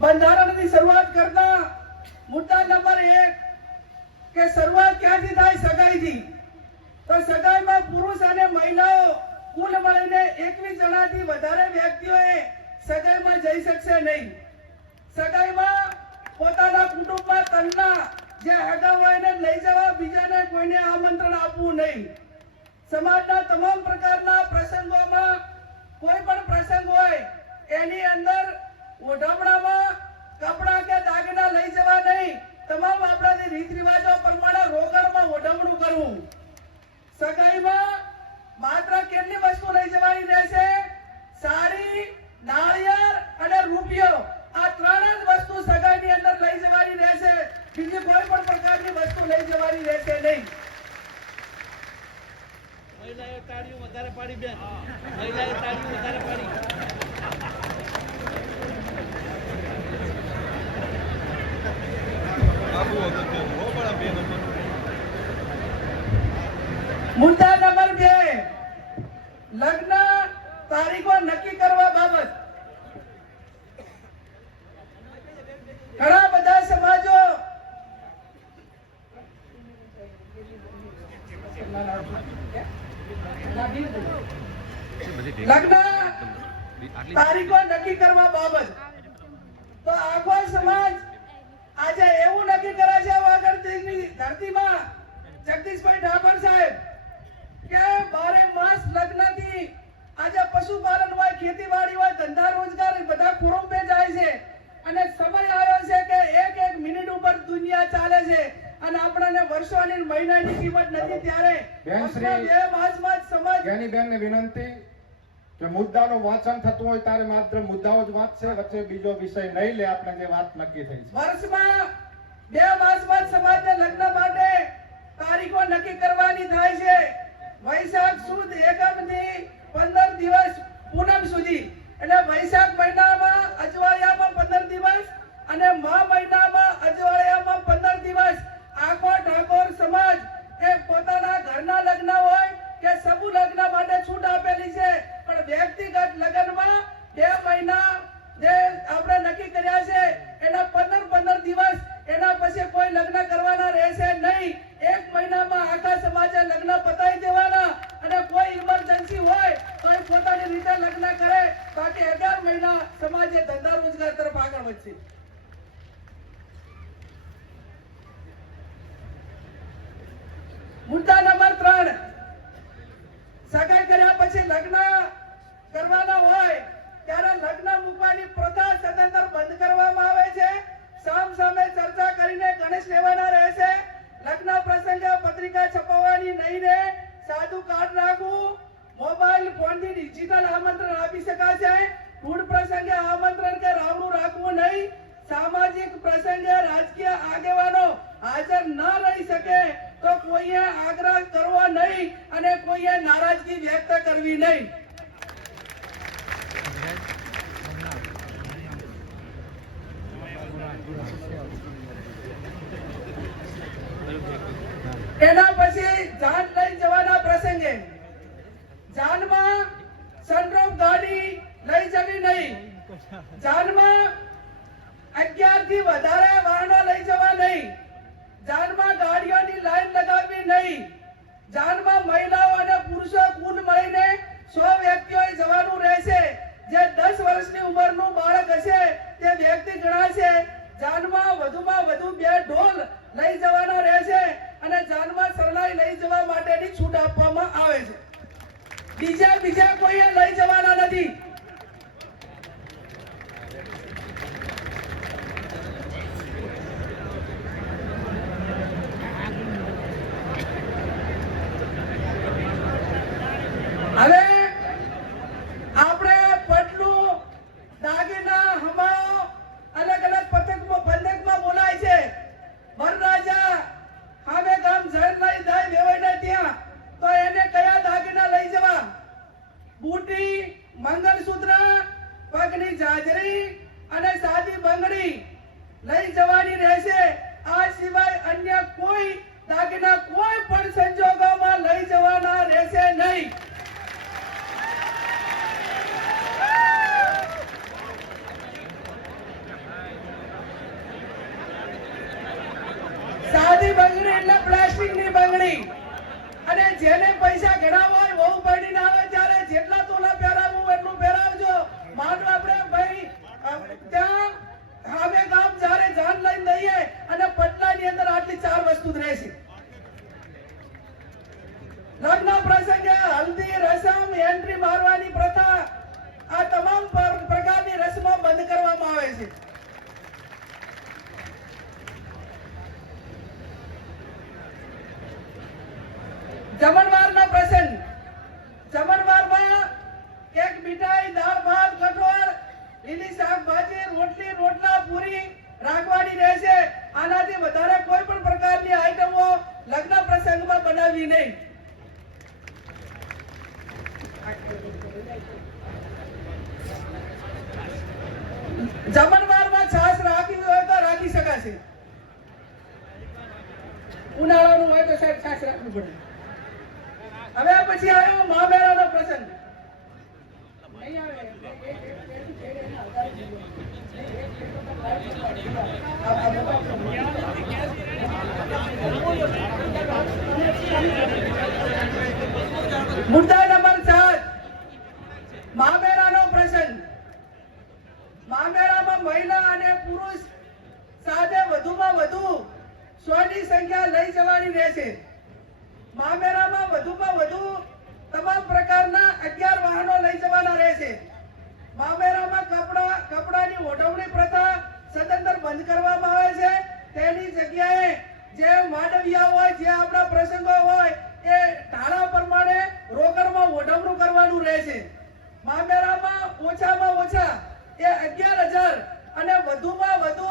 બંધારણની શરૂઆત કરતા મુદ્દા નંબર 1 કે શરૂઆત ક્યાંથી થાય? સગાઈથી. તો સગાઈમાં પુરુષ અને મહિલાઓ કુલ મળીને 21 જણાથી વધારે વ્યક્તિઓએ સગાઈમાં જઈ શકશે નહીં. સગાઈમાં પોતાના કુટુંબમાં તનના જે આગા હોય એને લઈ જવા, બીજાને કોઈને આમંત્રણ આપવું નહીં. સમાજના તમામ પ્રકારના પ્રસંગોમાં કોઈ પણ પ્રસંગ હોય એની અંદર ઓઢવણામાં કપડા કે દાગીના લઈ જવા નહીં. તમામ આપણા રીત રિવાજો પ્રમાણે રોકડમાં ઓઢવણું કરવું. સગાઈમાં માત્ર કેટલી વસ્તુ લઈ જવાની રહેશે? સાડી, નાળિયેર અને રૂપિયો. આ ત્રણ જ વસ્તુ સગાઈની અંદર લઈ જવાની રહેશે. બીજી કોઈ પણ પ્રકારની વસ્તુ લઈ જવાની રહેશે નહીં. મહિલાએ તાળીઓ વધારે પાડી બેન. મહિલાએ તાળીઓ વધારે પાડી. મુદ્દા નંબર 2 લગ્ન તારીખો નક્કી કરવા બાબત. ઘણા બધા સમાજો લગ્ન તારીખો નક્કી કરવા બાબત. તો આખો સમાજ આજે એવું નક્કી કરે છે વાગડની ધરતીમાં જગદીશભાઈ ઠાકોર સાહેબ કે 12 માસ લગ્નથી આજે પશુપાલન હોય, ખેતીવાડી હોય, ધંધા રોજગાર બધા કુટુંબે જાય છે. અને સમય આવ્યો છે કે એક મિનિટ ઉપર દુનિયા ચાલે છે અને આપણને વર્ષોની મહિનાની કિંમત નથી. ત્યારે બેન શ્રી બે માસમાં જ સમાજ જ્ઞાની બેન ને વિનંતી કે મુદ્દાનું વાંચન થતું હોય ત્યારે માત્ર મુદ્દાઓ જ વાંચશે, વચ્ચે બીજો વિષય નહીં લે. આપણે જે વાત નક્કી થઈ છે વર્ષમાં 2 માસમાં સમાજને લગ્ન માટે તારીખો નક્કી કરવાની થાય છે. વૈશાખ સુદ એકમથી 15 દિવસ પૂનમ સુધી. એટલે વૈશાખ મહિનામાં અજવાળિયામાં 15 દિવસ અને મહા મહિનામાં અજવાળિયામાં 15 દિવસ આખો ઠાકોર સમાજ એ પોતાના ઘરના લગ્ન હોય કે સમૂહ લગ્ન માટે છૂટ આપેલી છે. પણ વ્યક્તિગત લગ્નમાં 2 મહિના જે આપણે નક્કી કર્યા છે એના 15 દિવસ, એના પછી કોઈ લગ્ન કરવાના રહેશે નહીં. 1 મહિનામાં આખા સમાજે લગ્ન પતાવી દેવાના અને કોઈ ઇમરજન્સી હોય તો પોતાની રીતે લગ્ન કરે. બાકી 11 મહિના સમાજે ધંધા રોજગાર તરફ આગળ વધશે. મુદ્દા નંબર 3 સગાઈ કર્યા પછી લગ્ન કરવાના હોય ત્યારે લગ્ન મૂકવાની પ્રથા સદંતર બંધ કરવામાં આવે છે. સામ સામે ચર્ચા કરીને ગણેશ લેવાના રહેશે. લગ્ન પ્રસંગે પત્રિકા છપાવવાની નહીં રહે. સાદું કાર્ડ રાખવું. મોબાઈલ ફોનથી ડિજિટલ આમંત્રણ આપી શકાશે. ફૂડ પ્રસંગે આમંત્રણ કે રાવણું રાખવું નહીં. સામાજિક પ્રસંગે રાજકીય આગેવાનો હાજર ન રહી શકે તો કોઈએ આગ્રહ કરવો નહીં અને કોઈએ નારાજગી વ્યક્ત કરવી નહીં. એના પછી જાન લઈ જવાના પ્રસંગે જાનમાં સનરૂફ ગાડી લઈ જવી નહીં. જાનમાં 11 થી વધારે વાહનો લઈ જવા નહીં. જાનમાં ગાડીઓની લાઈન લગાવવી નહીં. જાનમાં મહિલાઓ અને પુરુષો કુલ મળીને 100 વ્યક્તિઓએ જવાનું રહેશે. જે 10 વર્ષની ઉંમરનું બાળક હશે તે વ્યક્તિ ગણાશે. જાનમાં વધુમાં વધુ 2 ઢોલ લઈ જવાના રહેશે અને જાનમાં સરનાઈ લઈ જવા માટેની છૂટ આપવામાં આવે છે. બીજા કોઈએ લઈ જવાના નથી. હવે આપણે પટલું, દાગીના, હમાઓ અલગ અલગ પંથકમાં બોલાય છે. વરરાજા હવે ગામ ઝેર લઈ જાય વેવાઈને ત્યાં તો એને કયા દાગીના લઈ જવા? બુટી, મંગલસૂત્ર, પગની જાજરી અને સાદી બંગડી લઈ જવાની રહેશે. આ સિવાય અન્ય કોઈ દાગીના કોઈ પણ સંજોગોમાં લઈ જવાના રહેશે નહીં. કાચી બંગડી એટલે પ્લાસ્ટિકની બંગડી. અને જેને પૈસા ઘણા હોય વહુ પડીને આવે ત્યારે જેટલા તોલા પહેરાવવું એટલું પહેરાવજો. માનો આપણે ભાઈ ત્યાં હવે ગામ જ્યારે જાન લઈને લઈએ અને પટલાની અંદર આટલી 4 વસ્તુ જ રહેશે. લગ્ન પ્રસંગે હલ્દી રસમ એન્ટ્રી મારવાની પ્રથા આ તમામ પ્રકારની રસમો બંધ કરવામાં આવે છે. જમણવારનો પ્રસંગ. જમણવારમાં કેક મીઠાઈ દાળ ભાત કઠોળ લીલી શાકભાજી રોટલી રોટલા પૂરી રાખવાની રહેશે. આનાથી વધારે કોઈ પણ પ્રકારની આઈટમો લગ્ન પ્રસંગમાં બનાવવી નહીં. જમણવારમાં છાશ રાખવી હોય તો રાખી શકાશે. ઉનાળાનું હોય તો સાહેબ છાશ રાખવી પડે. હવે પછી આવ્યો મહામેળાનો પ્રસંગ. મુદ્દા નંબર 7 મહામેળાનો પ્રસંગ. મહામેળામાં મહિલા અને પુરુષ સાથે વધુમાં વધુ 100 ની સંખ્યા લઈ જવાની રહેશે. મહામેળામાં વધુમાં વધુ તમામ પ્રકારના 11 વાહનો લઈ જવાના રહેશે. મહામેળામાં કપડાની ઓઢવણી પ્રથા સદંતર બંધ કરવામાં આવે છે. તેની જગ્યાએ જે માંડવિયા હોય જે આપણા પ્રસંગો હોય એ ધારા પ્રમાણે રોકડમાં ઓઢવણું કરવાનું રહેશે. મહામેળામાં ઓછામાં ઓછા એ 11,000 અને વધુમાં વધુ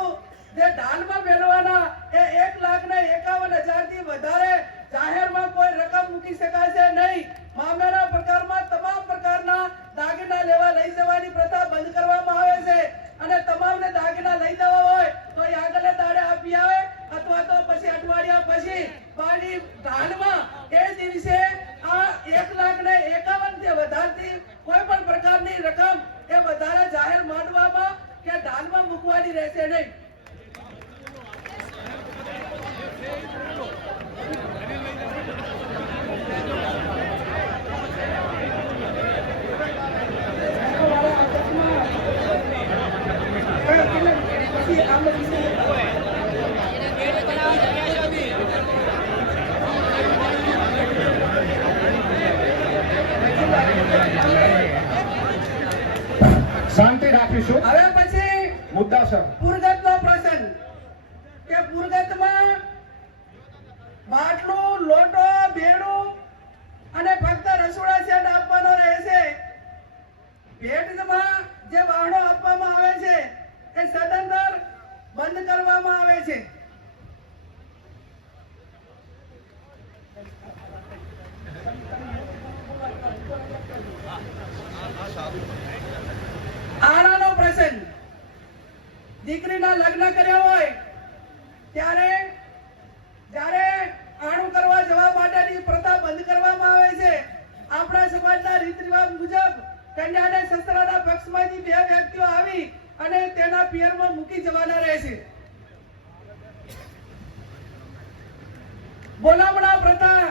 જે દાનમાં મેળવવાના એ 1,51,000 થી વધારે જાહેરમાં કોઈ રકમ મૂકી શકાશે નહીં. મહામેળા પ્રકારમાં તમામ પ્રકારના દાગીના લેવા લઈ જવાની પ્રથા બંધ કરવામાં આવે છે. અને તમામને દાગીના લઈ જવા હોય તો એ આગલે દાડે આપી આવે અથવા તો પછી અઠવાડિયા પછી પાણી દાનમાં એ દિવસે આ 1,51,000 થી વધારતી કોઈ પણ પ્રકારની રકમ એ વધારે જાહેર માંડવામાં કે દાનમાં મૂકવાની રહેશે નહીં. શાંતિ રાખીશું. હવે પછી મુદ્દાસર પુરગતનો પ્રસંગ કે પુરગતમાં બાટલું લોટો બેડું અને ફક્ત રસોડા સેટ આપવાનો રહેશે. ભેટમાં જે વાહનો આપવામાં આવે છે એ સદંતર બંધ કરવામાં આવે છે. આણાનો પ્રસંગ. દીકરીના લગ્ન કર્યા હોય ત્યારે જ્યારે આણું કરવા જવા માટેની પ્રથા બંધ કરવામાં આવે છે. આપણા સમાજના રીત રિવાજ મુજબ કન્યાને સસરાના પક્ષમાંથી 2 વ્યક્તિઓ આવી અને તેના પિયરમાં મૂકી જવાના રહેશે. બોલામણા પ્રથા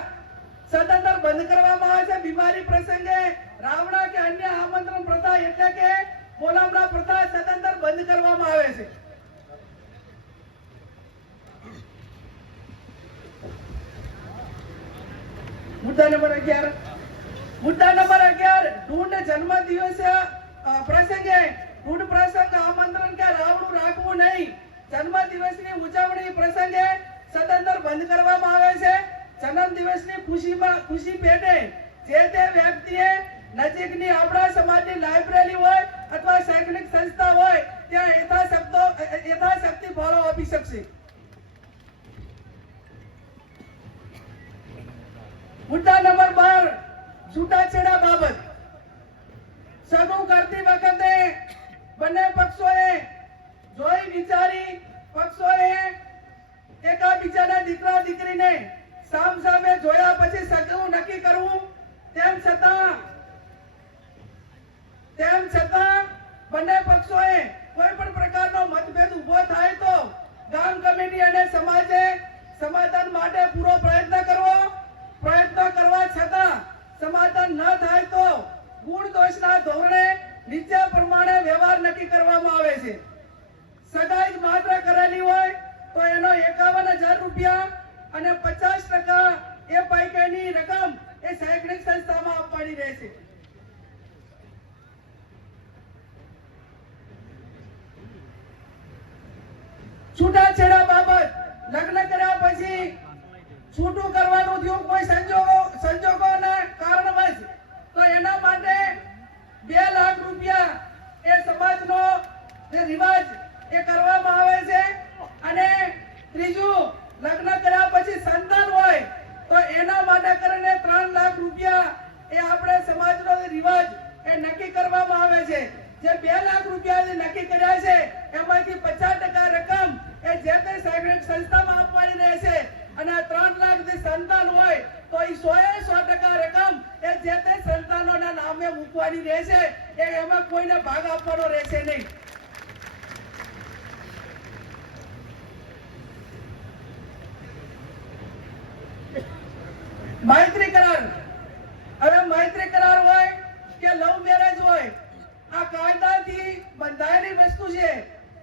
સદંતર બંધ કરવામાં આવે છે. બીમારી પ્રસંગે રાવણા કે અન્ય આમંત્રણ પ્રથા એટલે કે બોલામણા પ્રથા સદંતર બંધ કરવામાં આવે છે. મુદ્દા નંબર 11 ઢૂંઢ જન્મ દિવસ પ્રસંગે ઢૂંઢ પ્રસંગ આમંત્રણ કે રાવણું રાખવું નહીં. જન્મ દિવસની ઉજવણી પ્રસંગે સદંતર બંધ કરવામાં આવે છે. જન્મ દિવસની ખુશી પેટે જે તે વ્યક્તિએ નજીકની આપણા સમાજની લાઇબ્રેરી હોય અથવા શૈક્ષણિક સંસ્થા હોય ત્યાં યથાશક્તિ ફાળો આપી શકશે. મુદ્દા નંબર 12 છૂટાછેડા બાબત. સગું કરતી વખતે બંને પક્ષોએ જોઈ વિચારી પક્ષોએ એકાબીજાના દીકરા દીકરીને સામસામે જોયા પછી સગું નક્કી કરવું. તેમ છતાં બંને પક્ષોએ કોઈ પણ પ્રકારનો મતભેદ ઉભો થાય તો ગામ કમિટી અને સમાજે સમાધાન માટે પૂરો પ્રયત્ન કરવો. પ્રયત્ન કરવા છતાં સમાધાન ન થાય તો ગુણ દોષના ધોરણે નીચે પ્રમાણે વ્યવહાર નક્કી કરવામાં આવે છે. સગાઈ જ માત્ર કરેલી હોય તો એનો 51,000 રૂપિયા અને 50% એ પૈકીની રકમ એ શૈક્ષણિક સંસ્થામાં આપવાની રહેશે. છૂટાછેડા બાબત લગ્ન કર્યા પછી છૂટું કરવાનું થયું કોઈ સંજોગોના કારણવશ તો એના માટે 2 લાખ રૂપિયા એ સમાજનો જે રિવાજ એ કરવામાં આવે છે. અને ત્રીજું, લગ્ન કર્યા પછી સંતાન હોય તો એના માટે કરીને 3 લાખ રૂપિયા એ આપણે સમાજનો રિવાજ એ નક્કી કરવામાં આવે છે. જે 2 લાખ રૂપિયા નક્કી કર્યા છે એમાંથી 50% રકમ એ જે તે શૈક્ષણિક સંસ્થામાં આપવાની રહેશે. અને 3 લાખ જે સંતાન હોય તો એ 100% રકમ એ જે તે સંતાનોના નામે મૂકવાની રહેશે. એમાં કોઈને ભાગ આપવાનો રહેશે નહીં. મૈત્રી કરાર. હવે મૈત્રી કરાર હોય કે લવ મેરેજ હોય, આ કાયદાથી બંધાયેલી વસ્તુ છે.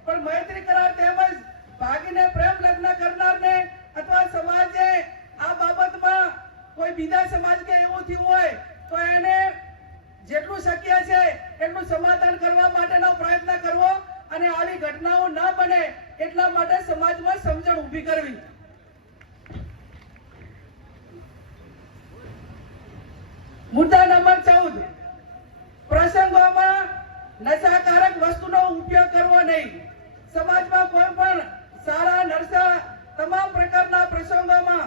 પણ મૈત્રી કરાર તેમજ ભાગીને પ્રેમ લગ્ન કરનારને અથવા સમાજે આ બાબતમાં કોઈ બીજા સમાજ કે એવું થયું હોય તો એને જેટલું શક્ય છે એટલું સમાધાન કરવા માટેનો પ્રયત્ન કરવો અને આવી ઘટનાઓ ન બને એટલા માટે સમાજમાં સમજણ ઊભી કરવી. મુદ્દા નંબર 14, પ્રસંગોમાં નશાકારક વસ્તુનો ઉપયોગ કરવો નહીં. સમાજમાં કોઈ પણ સારા નરસા તમામ પ્રકારના પ્રસંગોમાં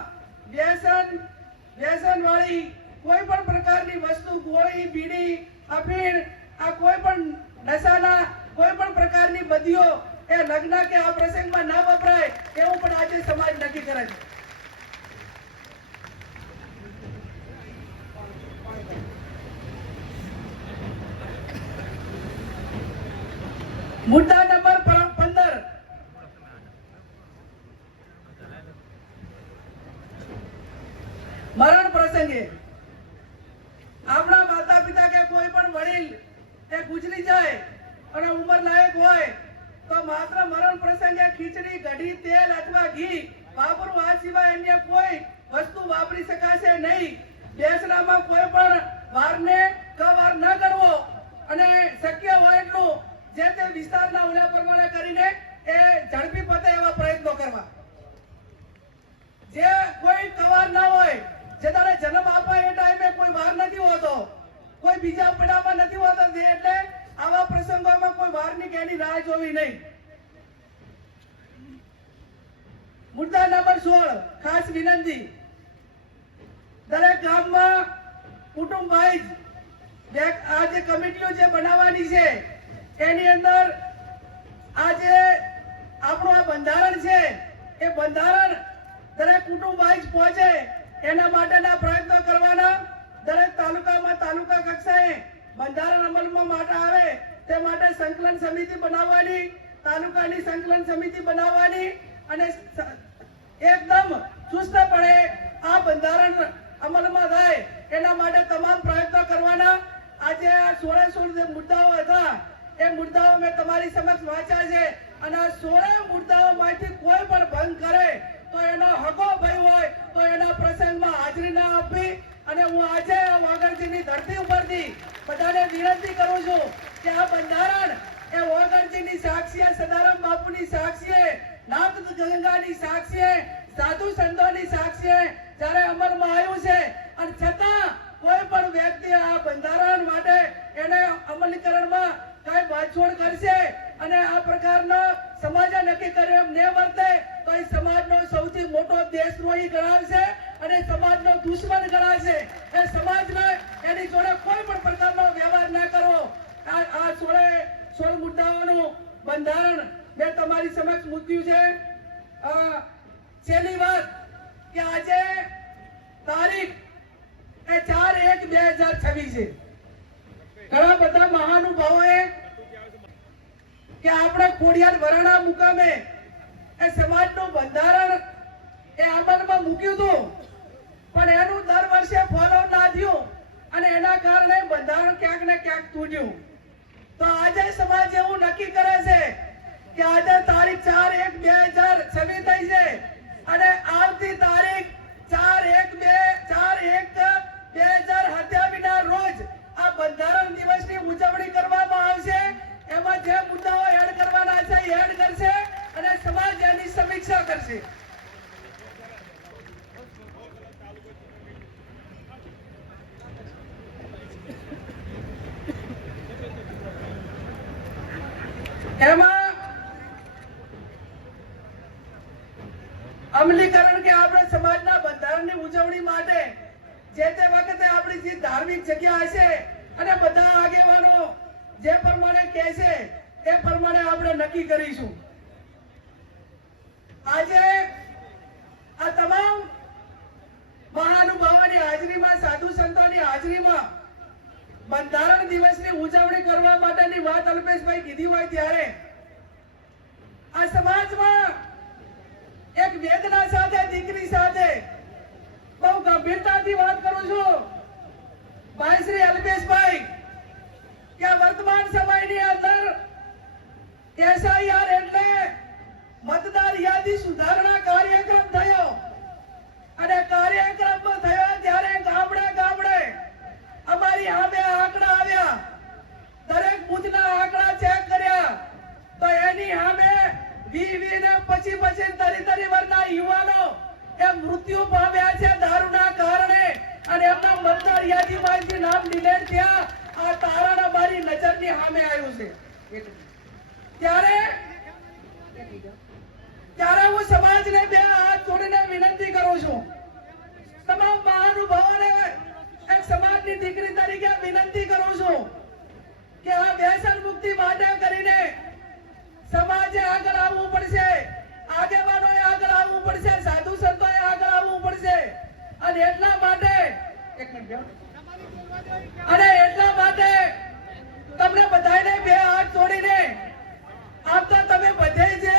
વ્યસન વાળી કોઈ પણ પ્રકારની વસ્તુ, ગોળી, બીડી, અફીણ, આ કોઈ પણ નશાના કોઈ પણ પ્રકારની બદીઓ એ લગ્ન કે આ પ્રસંગમાં ન વપરાય એવું પણ આજે સમાજ નક્કી કરે છે. મુદ્દા નંબર 15, મરણ પ્રસંગે આપણા માતા પિતા કે કોઈ પણ વડીલ એ ગુજરી જાય અને ઉંમર લાયક હોય તો માત્ર મરણ પ્રસંગે ખીચડી, કઢી, તેલ અથવા ઘી વાપરવું. આ સિવાય અન્ય કોઈ વસ્તુ વાપરી શકાશે નહીં. બેસણામાં કોઈ પણ વારને કવાર ન કરવો અને શક્ય હોય એટલું જે તે વિસ્તારના ઉલ્યા પ્રમાણે કરીને એ ઝડપી પતે એવા પ્રયત્નો કરવા. જે કોઈ કવાર ના હોય, જે તારે જન્મ આપવા એ ટાઈમે કોઈ વાર નથી હોતો, કોઈ બીજા પડામાં નથી હોતો, એટલે આવા પ્રસંગોમાં કોઈ વારની કે એની રાહ જોવી નહીં. મુદ્દા નંબર 16, ખાસ વિનંતી, દરેક ગામમાં કુટુંબ વાઇઝ આ જે કમિટીઓ જે બનાવવાની છે એની અંદર આજે આપણું આ બંધારણ છે એ બંધારણ દરેક કુટુંબ વાઇઝ પહોંચે એના માટેના પ્રયત્નો કરવાના. દરેક તાલુકામાં તાલુકા કક્ષાએ બંધારણ અમલમાં માટે આવે તે માટે સંકલન સમિતિ બનાવવાની, તાલુકાની સંકલન સમિતિ બનાવવાની અને એકદમ ચુસ્તપણે આ બંધારણ અમલમાં થાય એના માટે તમામ પ્રયત્નો કરવાના. આજે 16 જે મુદ્દાઓ હતા એ મુદ્દાઓ મેં તમારી સમક્ષ વાંચ્યા છે અને આ 16 મુદ્દાઓમાંથી કોઈ પણ ભંગ કરે તો એનો હકો ભય હોય તો એના પ્રસંગમાં હાજરી ના આપવી. અને હું આજે વાગડજીની ધરતી ઉપરથી બધાને વિનંતી કરું છું કે આ બંધારણ એ વાગડજીની સાક્ષીએ, સદારામ બાપુની સાક્ષીએ, નાથ ગંગાની સાક્ષીએ, સાધુ સંતોની સાક્ષીએ જ્યારે અમલમાં આવ્યું છે અને છતાં કોઈ પણ વ્યક્તિ આ બંધારણ માટે એને અમલીકરણમાં કઈ બાછોડ કરશે અને આ પ્રકારનો સમાજે નક્કી કર્યો એમ ન વર્તે તો એ સમાજનો સૌથી મોટો દેશદ્રોહી ગણાવશે અને સમાજનો દુશ્મન ગણાશે. એ સમાજને એની જોડે કોઈ પણ પ્રકારનો વ્યવહાર ના કરવો. આ 16 મુદ્દાઓનું બંધારણ મેં તમારી સમક્ષ મૂક્યું છે. છેલ્લી વાત કે આજે તારીખ એ 4/1/2026 છે. ઘણા બધા મહાનુભાવોએ કે આપણે ખોડિયાર વરાણા મુકામે એ સમાજનું બંધારણ એ અમલમાં મૂક્યું હતું, પણ એનું દર વર્ષે ફોલો ના થયું અને એના કારણે બંધારણ ક્યાંક ને ક્યાંક તૂટ્યું. તો આજે સમાજ એવું નક્કી કરે છે કે આજે તારીખ 4/1/2026 થઈ છે અને આવતી તારીખ 4/1/2027 ના રોજ આ બંધારણ દિવસની ઉજવણી કરવામાં આવશે. એમાં જે મુદ્દાઓ એડ કરવાના છે એ એડ કરશે અને સમાજ એની સમીક્ષા કરશે. એમાં અમલીકરણ કે આપણે સમાજના બંધારણની ઉજવણી માટે જે તે વખતે આપણી જે ધાર્મિક જગ્યા હશે અને બધા આગેવાનો જે પ્રમાણે કહેશે એ પ્રમાણે આપણે નક્કી કરીશું. આજે આ તમામ મહાનુભાવોની હાજરીમાં, સાધુ સંતોની હાજરીમાં બંધારણ દિવસની ઉજવણી કરવા માટેની વાત અલ્પેશભાઈ કીધી હોય ત્યારે આ સમાજમાં એક વેદના સાથે, દીકરી સાથે બહુ ગંભીરતાથી વાત કરું છું ભાઈ શ્રી અલ્પેશભાઈ કે વર્તમાન સમયની અંદર SIR એટલે મતદાર યાદી સુધારણા કાર્યક્રમ થયો અને કાર્યક્રમ થયો ત્યારે ગામડે ગામડે અમારી સામે આંકડા આવ્યા. દરેક બુથના આંકડા ચેક કર્યા તો એની સામે 20 ને 25 તરી વર્ષના યુવાનો એ મૃત્યુ પામ્યા છે દારૂના કારણે અને એમના મતદાર યાદીમાંથી નામ ડિલીટ થયા. આ તારણ અમારી નજરની સામે આવ્યું છે. ત્યારે હું સમાજને બે હાથ જોડીને વિનંતી કરું છું, તમામ મહાનુભાવોને એક સમાજની દીકરી તરીકે વિનંતી કરું છું કે આ વ્યસન મુક્તિ માટે કરીને સમાજે આગળ આવવું પડશે, આગેવાનોએ આગળ આવવું પડશે, સાધુ સંતોએ આગળ આવવું પડશે અને એટલા માટે તમને બધાને બે હાથ જોડીને આપતા તમે બધે જે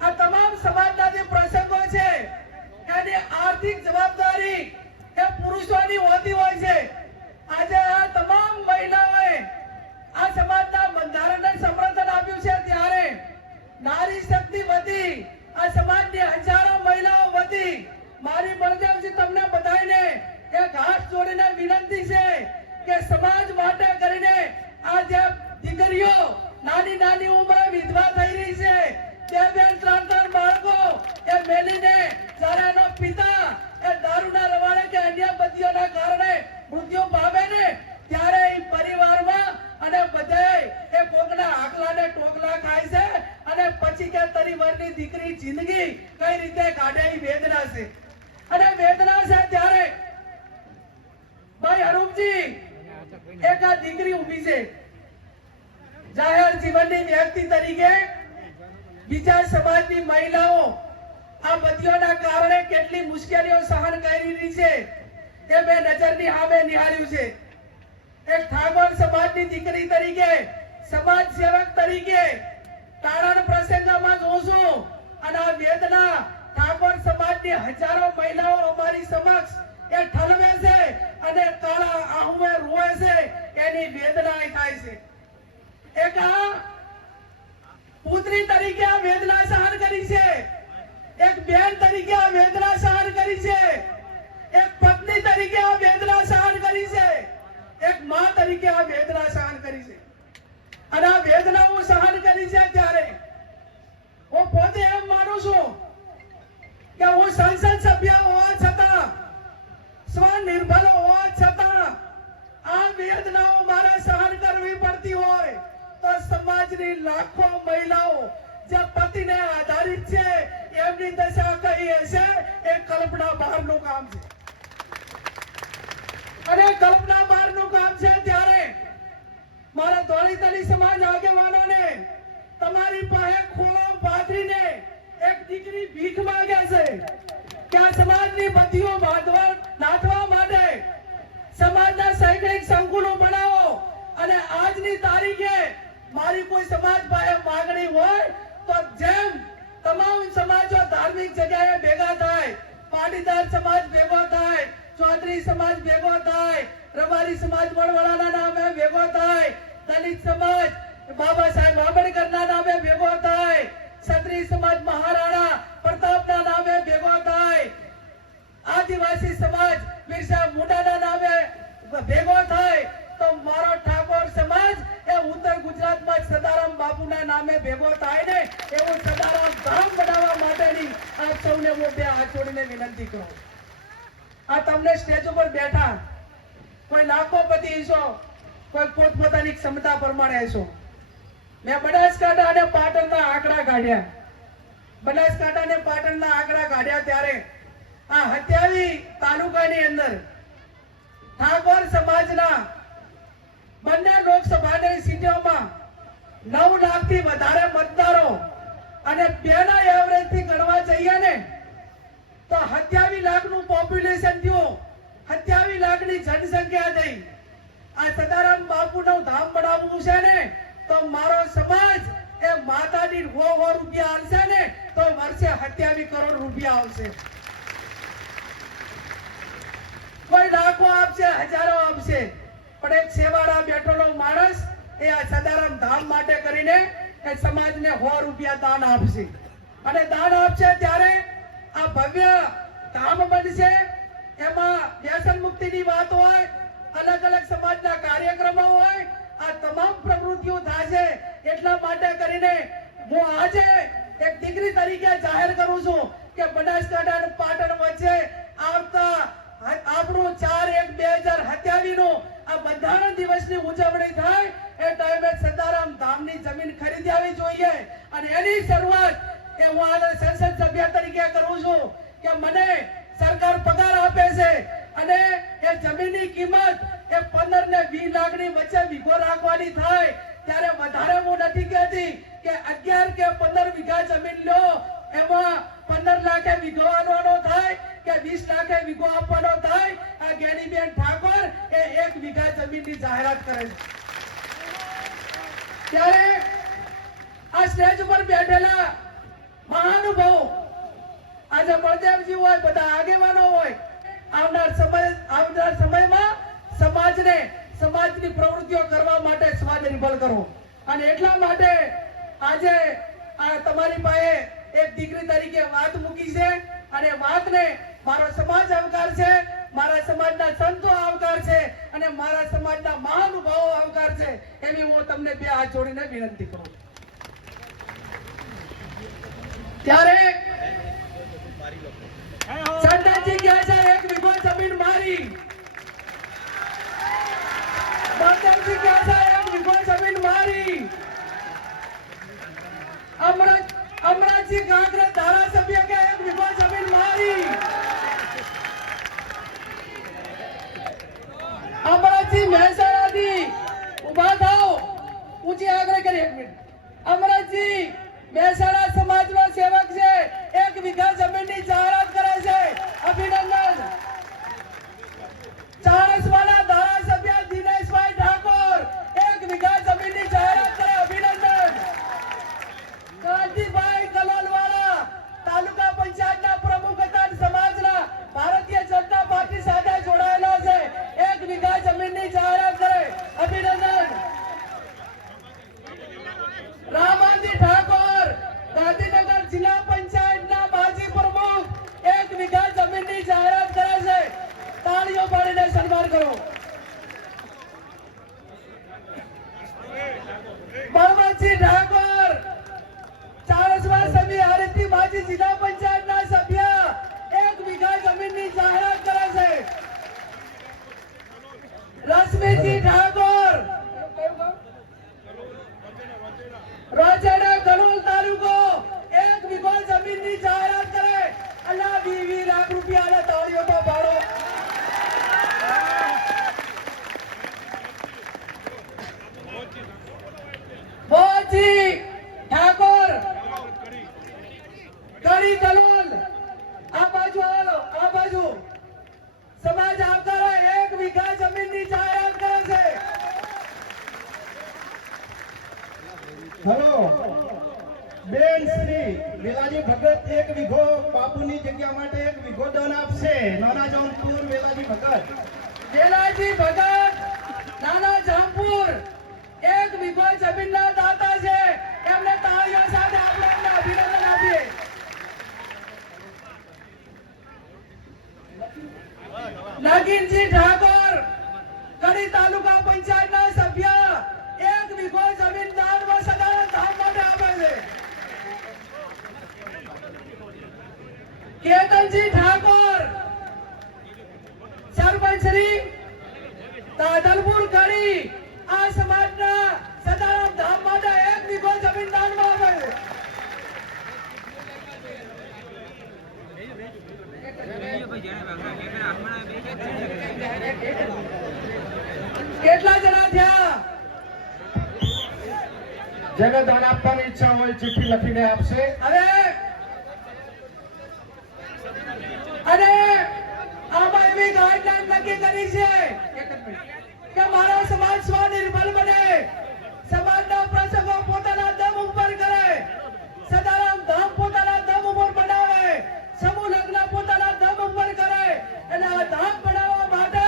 આ તમામ સમાજના જે પ્રસંગો છે એની આર્થિક જવાબદારી એ પુરુષોની હોતી હોય છે. આજે આ તમામ મહિલાઓએ આ સમાજના બંધારણને સમર્થન આપ્યું છે ત્યારે નારી શક્તિ વધી, આ સમાજની હજારો મહિલાઓ વધી. મારી બળદેવજી તમને બધાને એક હાથ જોડીને વિનંતી છે કે સમાજ માટે કરીને આ જે દીકરીઓ નાની નાની ઉંમરે વિધવા થઈ રહી છે, 2-3 બાળકો એ મેલીને જ્યારે એનો પિતા એ દારૂના રવાડે કે અન્ય બદીઓના કારણે મૃત્યુ પામે ને ત્યારે એ પરિવારમાં અને બધે એ કોકના આકલાને ટોકલા ખાય છે અને પછી કે તરી વરની દીકરી જિંદગી કઈ રીતે કાઢે એ વેદના છે. અને વેદના છે ત્યારે ભાઈ અરૂપજી એક આ દીકરી ઊભી છે, જાહેર જીવનની વ્યક્તિ તરીકે બીજા સમાજની મહિલાઓ આ બદીઓના કારણે કેટલી મુશ્કેલીઓ સહન કરી રહી છે એ મેં નજરની સામે નિહાળ્યું છે. એક ઠાકોર સમાજની દીકરી તરીકે, સમાજ સેવક તરીકે તારણ પ્રસંગમાં જોઉં છું અને આ વેદના ઠાકોર સમાજની હજારો મહિલાઓ અમારી સમક્ષ એ ઠલવે છે અને કાળા આહુએ રોવે છે, એની વેદના થાય છે. એક આ પુત્રી તરીકે આ વેદના સહન કરી છે, એક બેન તરીકે આ વેદના સહન કરી છે, એક પત્ની તરીકે આ વેદના સહન કરી છે, એક માં તરીકે આ વેદના સહન કરી છે. અને આ વેદના હું સહન કરી છે ત્યારે હું પોતે એમ માનું છું કે હું સંસદ સભ્ય હોવા છતાં, સ્વનિર્ભર હોવા છતાં આ વેદનાઓ મારે સહન કરવી પડતી હોય તો સમાજની લાખો મહિલાઓ જે પતિને આધારિત છે એમની દશા કઈ હશે એ કલ્પના બહારનું કામ છે. અને કલ્પના બહારનું કામ છે ત્યારે મારા ધોળીતલી સમાજ આગેવાનોને તમારી પાસે ખોળો પાથરીને એક દીકરી ભીખ માંગે છે કે આ સમાજની બત્તીઓ નાથવા માટે સમાજના શૈક્ષણિક સંકુલો બનાવો. અને આજની તારીખે મારી કોઈ સમાજ પાસે માંગણી હોય તો જેમ તમામ સમાજો ધાર્મિક જગ્યાએ ભેગા થાય પાટીદાર સમાજ ભેગો થાય, ચૌધરી સમાજ ભેગો થાય, રબારી સમાજ વડવાળાના નામે ભેગો થાય, દલિત સમાજ બાબા સાહેબ આંબેડકરના નામે ભેગો થાય, ક્ષત્રિય સમાજ મહારાણા પ્રતાપના નામે ભેગો થાય, આદિવાસી સમાજ બિરસા મુંડાના નામે ભેગો થાય, તો મારો ઠાકોર સમાજ એ ઉત્તર ગુજરાતમાં સદારામ બાપુના નામે ભેગો થાય ને એવું સદારામ ધામ બનાવવા માટેની આપ સૌને હું બે હાથ જોડીને વિનંતી કરું. આ તમને સ્ટેજ ઉપર બેઠા કોઈ લાખોપતિ છો, કોઈ પોતપોતાની ક્ષમતા પ્રમાણે છો. મેં બનાસકાંઠા અને પાટણના આંકડા કાઢ્યા. બનાસકાંઠા અને પાટણના આંકડા કાઢ્યા ત્યારે આ 27 તાલુકાની અંદર ઠાકોર સમાજના બંને લોકસભાની સીટોમાં 9 લાખથી વધારે મતદારો અને બેના એવરેજ થી ગણવા જઈએ ને તો 27 લાખનું પોપ્યુલેશન થયું, 27 લાખની જનસંખ્યા થઈ. આ સદારામ બાપુનું ધામ બનાવવું છે ને તો મારો સમાજ એ માતાની 100 રૂપિયા આવશે ને તો વર્ષે 27 કરોડ રૂપિયા આવશે. કોઈ લાખો આપશે, હજારો આપશે, પણ એક સેવાળા બેઠેલો માણસ એ આ સદારામ ધામ માટે કરીને એ સમાજને 100 રૂપિયા દાન આપશે. અને દાન આપશે ત્યારે આ ભવ્ય ધામ બનશે. એમાં વ્યસન મુક્તિની વાત હોય, અલગ અલગ સમાજના કાર્યક્રમો હોય, આ તમામ પ્રવૃત્તિઓ થશે. એટલા માટે કરીને હું આજે એક દીકરી તરીકે જાહેર કરું છું કે બનાસકાંઠા અને પાટણ વચ્ચે આવતા આપણું 4/1/2027 નું આ બંધારણ દિવસની ઉજવણી થાય એ ટાઈમે સદારામ ધામની જમીન ખરીદી આવી જોઈએ. અને એની શરૂઆત એ હું આજે સંસદ સભ્ય તરીકે કરું છું કે મને સરકાર પગાર આપે છે અને એ જમીનની કિંમત એ 15 ને 20 લાખની વચ્ચે વીઘો રાખવાની થાય ત્યારે વધારે હું નથી કહેતી કે 11 કે 15 વીઘા જમીન લો, એમાં 15 લાખે વીઘો આપવાનો થાય કે 20 લાખે વીઘો આપવાનો થાય. આ જ્ઞાનીબેન ઠાકોર એ 1 વીઘા જમીનની જાહેરાત કરે છે. ત્યારે આ સ્ટેજ ઉપર બેઠેલા મહાનુભાવો, આજે બળદેવજી હોય, બધા આગેવાનો હોય, આવનાર સમયમાં સમાજને સમાજની પ્રવૃત્તિઓ કરવા માટે સ્વનિર્ભર કરો. અને એટલા માટે આજે આ તમારી પાસે એક દીકરી તરીકે વાત મૂકી છે અને વાતને મારો સમાજ આવકાર છે, મારા સમાજના સંતો આવકાર છે અને મારા સમાજના મહાનુભાવો આવકાર છે. એવી હું તમને બે હાથ જોડીને વિનંતી કરું. ત્યારે સંતાજી કહે છે 1 વીઘો જમીન મારી, બળદેવજી કહે છે 1 વીઘો જમીન મારી, અમરાજી ગાંગરા ધારાસભ્ય કે 1 વીઘો જમીન મારી, અમરાજી મહેસાણાથી ઉભા થાઓ, ઊંચી આગ્રહ કરી 1 મિનિટ. અમરાજી મહેસાણા સમાજનો સેવક છે, 1 વીઘા જમીનની જાહેરાત કરે છે, અભિનંદન. ચાણસમાના ધારાસભ્ય દિનેશભાઈ ઠાકોર 1 વીઘા જમીનની જાહેરાત કરે, અભિનંદન. કાંતિભાઈ કલોલવાળા તાલુકા પંચાયતના પ્રમુખ હતા, સમાજના ભારતીય જનતા પાર્ટી સાથે જોડાયેલા છે, 1 વીઘા જમીનની જાહેરાત કરે, અભિનંદન. રામાજી ઠાકોર ગાંધીનગર જિલ્લા પંચાયતના માજી પ્રમુખ 1 વીઘા જમીનની જાહેરાત કરે છે, તાળીઓ પાડીને સન્માન કરો. બળવંતસિંહ ઠાકોર ચાણસમા સભ્ય હરિતી માજી જિલ્લા પંચાયતના સભ્ય 1 વીઘા જમીનની જાહેરાત કરે છે. રશ્મિસિંહ ઠાકોર રોજડા કલોલ તાલુકો 1 વીઘો જમીનની જાહેરાત કરે. અલ્લાહ 20 લાખ રૂપિયા તાળીઓ તો પાડો. મોહનજી ઠાકોર કડી કલોલ, આ બાજુ આવો, આ બાજુ સમાજ આવકારો 1 વીઘા જમીનની જાહેરાત કરે છે. હેલો બેન શ્રી વેલાજી ભગત 1 વીઘો બાપુની જગ્યા માટે 1 વીઘો દાન આપશે. નાના જામપુર વેલાજી ભગત. વેલાજી ભગત નાના જામપુર 1 વીઘો જમીનના દાતા છે. એમને તાળીઓ સાથે આપણે એમને અભિનંદન આપીએ. નાગિનજી ઠાકોર કડી તાલુકા પંચાયતના સભ્ય 1 વીઘો જમીન દાનમાં સદાનંદ ધામ માટે આપે છે. કેતનજી ઠાકોર સરપંચ શ્રી દાદલપુર કડી આ સમાજના સદાનંદ ધામ માટે 1 વીઘો જમીન દાનમાં આપે છે. કેટલા જણા થયા? જેને દાન આપવાની ઈચ્છા હોય ચિઠ્ઠી લખીને આપશે. હવે અને આમાં એવી ગાઈડલાઈન નક્કી કરી છે કે મારો સમાજ સ્વનિર્ભર બને, સમાજના પ્રસંગો પોતાના દમ ઉપર કરે, સદારામ ધામ પોતાના દમ ઉપર બનાવે, સમૂહ લગ્ન પોતાના દમ ઉપર કરે. અને આ ધામ બનાવવા માટે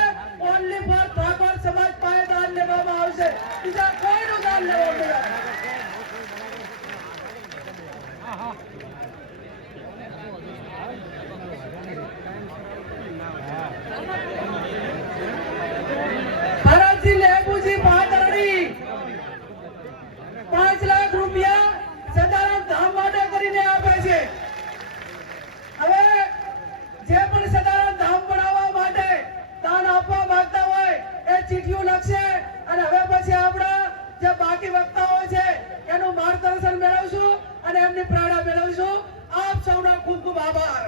ઓનલી ફોર ઠાકોર સમાજ પાસે દાન લેવામાં આવશે. બીજા કોઈનું દાન લેવામાં નહીં આવે. ભરતજી લેબુજી પાદરડી 5 લાખ રૂપિયા સદારામ ધામ માટે કરીને આપે છે. હવે જે પણ સદારામ ધામ બનાવવા માટે દાન આપવા માંગતા હોય એ ચિઠ્ઠીઓ લખશે. અને હવે પછી આપણા જે બાકી વક્તાઓ છે એનું માર્ગદર્શન મેળવશું અને એમની પ્રેરણા મેળવશું. આપ સૌનો ખૂબ ખૂબ આભાર.